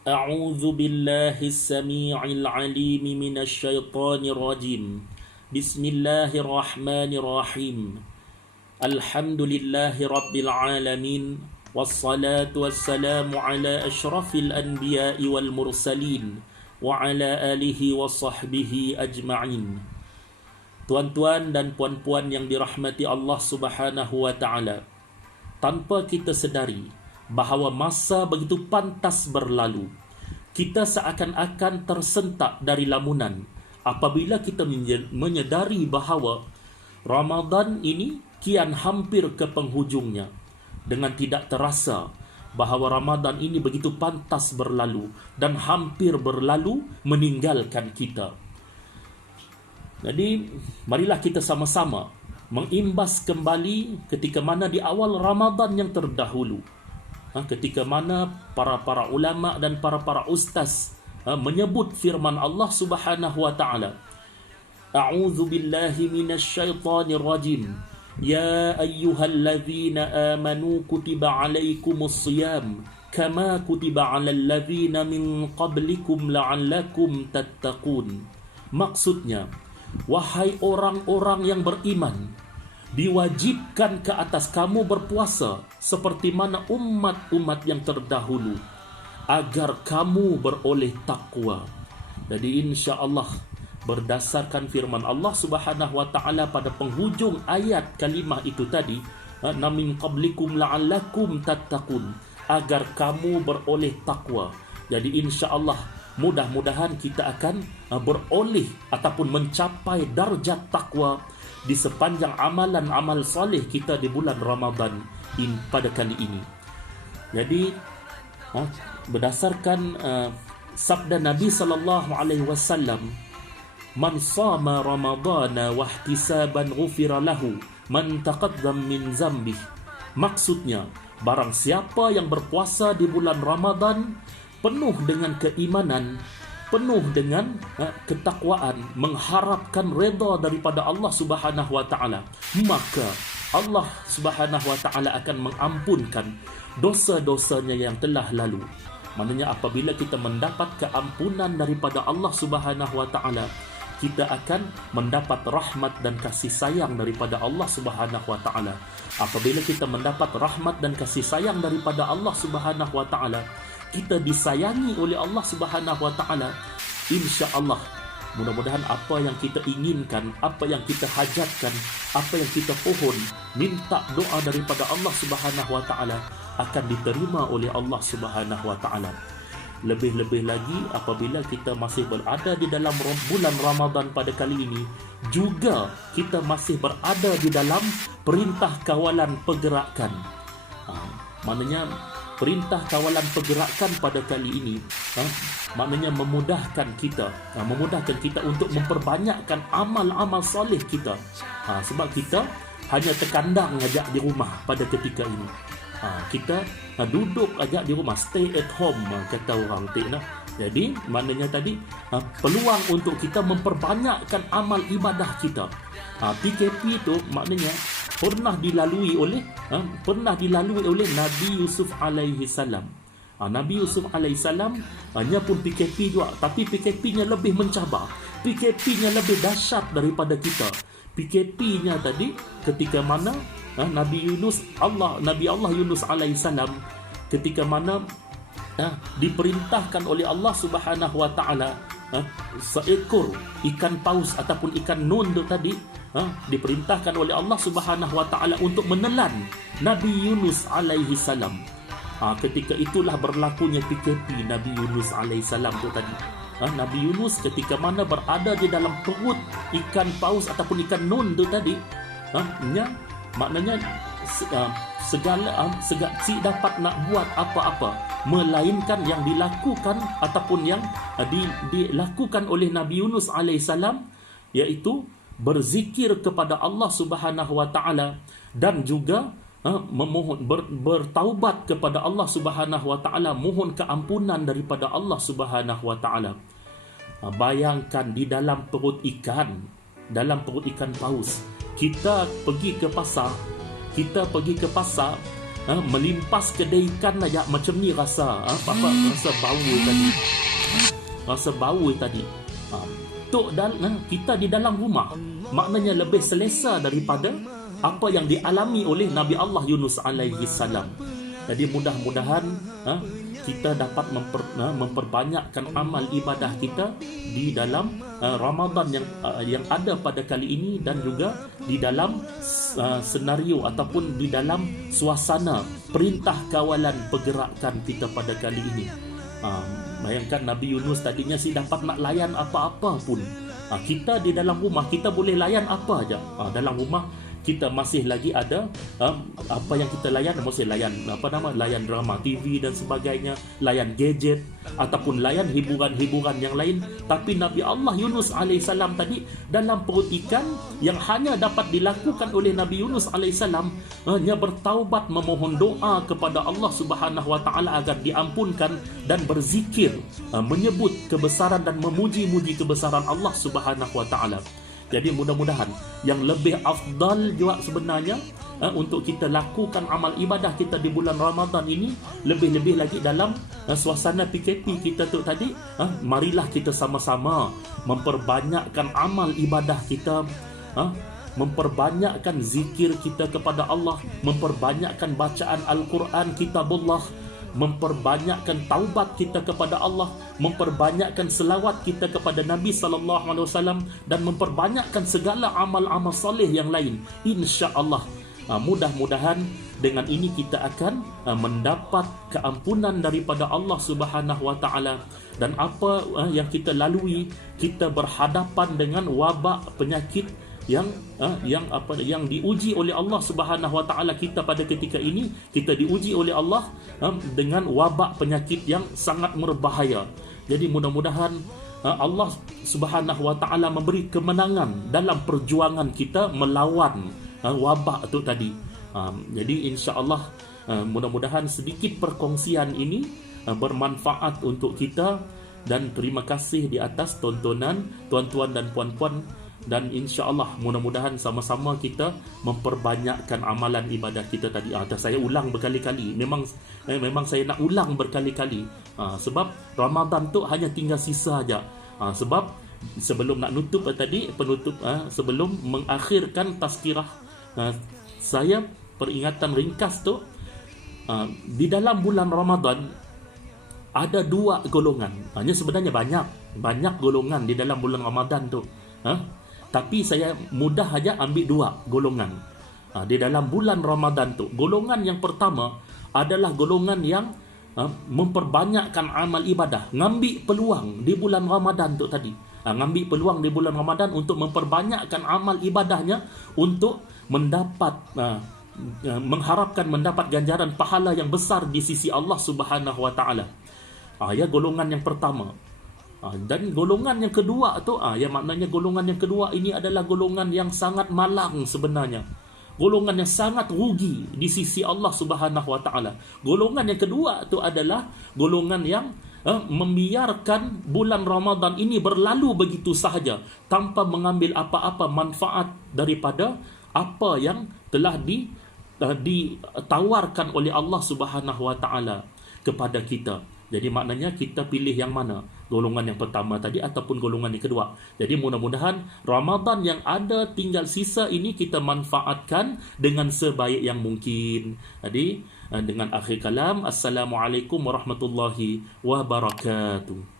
A'udzu billahi as-sami'il 'alim minasy syaithanir rajim. Bismillahirrahmanirrahim. Alhamdulillahi rabbil alamin. Wassalatu wassalamu ala asyrafil anbiya'i wal mursalin wa ala alihi wa sahbihi ajma'in. Tuan-tuan dan puan-puan yang dirahmati Allah Subhanahu wa taala, tanpa kita sedari bahawa masa begitu pantas berlalu, kita seakan-akan tersentak dari lamunan apabila kita menyedari bahawa Ramadan ini kian hampir ke penghujungnya. Dengan tidak terasa bahawa Ramadan ini begitu pantas berlalu dan hampir berlalu meninggalkan kita. Jadi marilah kita sama-sama mengimbas kembali ketika mana di awal Ramadan yang terdahulu, ketika mana para ulama dan para ustaz menyebut firman Allah Subhanahu wa taala, A'udzu billahi minasy syaithanir rajim. Ya ayyuhalladzina amanu kutiba 'alaikumus shiyam kama kutiba 'alal ladzina min qablikum la'allakum tattaqun. Maksudnya, wahai orang-orang yang beriman, diwajibkan ke atas kamu berpuasa seperti mana umat-umat yang terdahulu, agar kamu beroleh takwa. Jadi insya-Allah berdasarkan firman Allah Subhanahu wa taala pada penghujung ayat kalimah itu tadi, min qablikum la'allakum tattaqun, agar kamu beroleh takwa. Jadi insya-Allah mudah-mudahan kita akan beroleh ataupun mencapai darjat takwa di sepanjang amalan-amal soleh kita di bulan Ramadan pada kali ini. Jadi berdasarkan sabda Nabi sallallahu alaihi wasallam, man shama ramadana wahtisaban ghufira lahu man taqaddam min zambih. Maksudnya, barang siapa yang berpuasa di bulan Ramadan penuh dengan keimanan, penuh dengan ketakwaan, mengharapkan redha daripada Allah Subhanahu wa taala, maka Allah Subhanahu wa taala akan mengampunkan dosa-dosanya yang telah lalu. Maknanya apabila kita mendapat keampunan daripada Allah Subhanahu wa taala, kita akan mendapat rahmat dan kasih sayang daripada Allah Subhanahu wa taala. Apabila kita mendapat rahmat dan kasih sayang daripada Allah Subhanahu wa taala, kita disayangi oleh Allah Subhanahu wa taala. Insya-Allah, mudah-mudahan apa yang kita inginkan, apa yang kita hajatkan, apa yang kita pohon, minta doa daripada Allah Subhanahu wa taala akan diterima oleh Allah Subhanahu wa taala. Lebih-lebih lagi apabila kita masih berada di dalam bulan Ramadan pada kali ini, juga kita masih berada di dalam perintah kawalan pergerakan. Maknanya perintah kawalan pergerakan pada kali ini maknanya memudahkan kita untuk memperbanyakkan amal-amal soleh kita. Sebab kita hanya terkandang saja di rumah pada ketika ini. Kita duduk aja di rumah, stay at home kata orang nak. Jadi maknanya tadi peluang untuk kita memperbanyakkan amal ibadah kita. PKP itu maknanya pernah dilalui oleh Nabi Yusuf alaihi salam. Nabi Yusuf alaihi salam hanya pun PKP juga, tapi PKP-nya lebih mencabar. PKP-nya lebih dahsyat daripada kita. PKP-nya tadi ketika mana Nabi Allah Yunus alaihi salam ketika mana diperintahkan oleh Allah Subhanahu wa taala seekor ikan paus ataupun ikan nun tu tadi diperintahkan oleh Allah Subhanahu wa taala untuk menelan Nabi Yunus alaihi salam. Ketika itulah berlakunya PKP Nabi Yunus alaihi salam tu tadi. Nabi Yunus ketika mana berada di dalam perut ikan paus ataupun ikan nun tu tadi, maknanya segala si dapat nak buat apa-apa melainkan yang dilakukan ataupun yang dilakukan oleh Nabi Yunus alaihissalam, iaitu berzikir kepada Allah Subhanahu wa taala dan juga memohon bertaubat kepada Allah Subhanahu wa taala, mohon keampunan daripada Allah Subhanahu wa taala. Bayangkan di dalam perut ikan paus, kita pergi ke pasar melimpas kedai ikan lah ya, macam ni rasa papa rasa bau tadi, rasa bau tadi. Kita di dalam rumah maknanya lebih selesa daripada apa yang dialami oleh Nabi Allah Yunus alaihi salam. Jadi mudah-mudahan kita dapat memperbanyakkan amal ibadah kita di dalam Ramadan yang ada pada kali ini, dan juga di dalam senario ataupun di dalam suasana perintah kawalan pergerakan kita pada kali ini. Bayangkan Nabi Yunus tadinya dapat nak layan apa-apa pun. Kita di dalam rumah kita boleh layan apa aja. Dalam rumah kita masih lagi ada apa yang kita layan, masih layan layan drama TV dan sebagainya, layan gadget ataupun layan hiburan-hiburan yang lain. Tapi Nabi Allah Yunus alaihissalam tadi dalam perut ikan, yang hanya dapat dilakukan oleh Nabi Yunus alaihissalam hanya bertaubat, memohon doa kepada Allah Subhanahu wa taala agar diampunkan, dan berzikir, menyebut kebesaran dan memuji-muji kebesaran Allah Subhanahu wa taala. Jadi mudah-mudahan yang lebih afdal juga sebenarnya untuk kita lakukan amal ibadah kita di bulan Ramadan ini, lebih-lebih lagi dalam suasana PKP kita tu tadi, marilah kita sama-sama memperbanyakkan amal ibadah kita, memperbanyakkan zikir kita kepada Allah, memperbanyakkan bacaan Al-Quran kitabullah, memperbanyakkan taubat kita kepada Allah, memperbanyakkan selawat kita kepada Nabi SAW, dan memperbanyakkan segala amal-amal soleh yang lain. Insya-Allah, mudah-mudahan dengan ini kita akan mendapat keampunan daripada Allah Subhanahu wa taala. Dan apa yang kita lalui, kita berhadapan dengan wabak penyakit yang diuji oleh Allah Subhanahu wa taala. Kita pada ketika ini kita diuji oleh Allah dengan wabak penyakit yang sangat berbahaya. Jadi mudah-mudahan Allah Subhanahu wa taala memberi kemenangan dalam perjuangan kita melawan wabak itu tadi. Jadi insya-Allah mudah-mudahan sedikit perkongsian ini bermanfaat untuk kita, dan terima kasih di atas tontonan tuan-tuan dan puan-puan. Dan insya-Allah mudah-mudahan sama-sama kita memperbanyakkan amalan ibadah kita tadi. Saya ulang berkali-kali. Memang saya nak ulang berkali-kali. Sebab Ramadan tu hanya tinggal sisa aja. Sebab sebelum nak nutup sebelum mengakhirkan tazkirah saya, peringatan ringkas tu, di dalam bulan Ramadan ada dua golongan. Hanya sebenarnya banyak golongan di dalam bulan Ramadan tu. Tapi saya mudah aja ambil dua golongan di dalam bulan Ramadan tu. Golongan yang pertama adalah golongan yang memperbanyakkan amal ibadah, ngambil peluang di bulan Ramadan tu tadi. Ngambil peluang di bulan Ramadan untuk memperbanyakkan amal ibadahnya, untuk mengharapkan mendapat ganjaran pahala yang besar di sisi Allah Subhanahu wa taala. Ya, golongan yang pertama. Dan golongan yang kedua tu, maknanya golongan yang kedua ini adalah golongan yang sangat malang sebenarnya. Golongan yang sangat rugi di sisi Allah Subhanahu wa taala. Golongan yang kedua tu adalah golongan yang membiarkan bulan Ramadan ini berlalu begitu sahaja tanpa mengambil apa-apa manfaat daripada apa yang telah ditawarkan oleh Allah Subhanahu wa taala kepada kita. Jadi maknanya kita pilih yang mana? Golongan yang pertama tadi ataupun golongan yang kedua. Jadi mudah-mudahan Ramadan yang ada tinggal sisa ini kita manfaatkan dengan sebaik yang mungkin. Jadi dengan akhir kalam, Assalamualaikum warahmatullahi wabarakatuh.